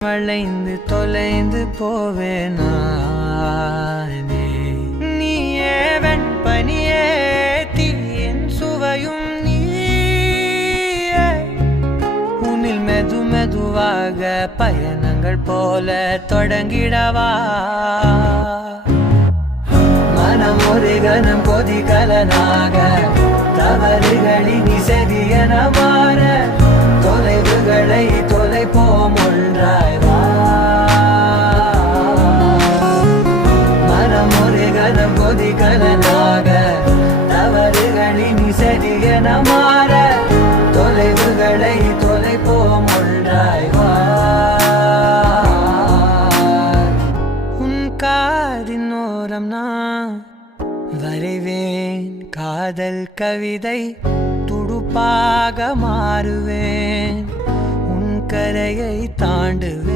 வளைந்து தொலைந்து போவேனே நீயே வெண்பனியே தீயின் சுவையும் நீயே உன்னில் மெது மெதுவாக பயணங்கள் போல தொடங்கிடவா மனம் ஒரு கணம் கொதிகலனாக தவறுகளின் இசையன மாற தொலைவுகளை தொலைப்போம் ஒன்றாய் வா மனம் ஒரு கணம் கொதிகலனாக தவறுகளின் இசையன மாற தொலைவுகளை தொலைப்போம் ஒன்றாய் வா உன் காதின் ஓரம் நான் வரைவேன் காதல் கவிதை துடுப்பாக மாறுவேன் உன் கரையை தாண்டுவேன்.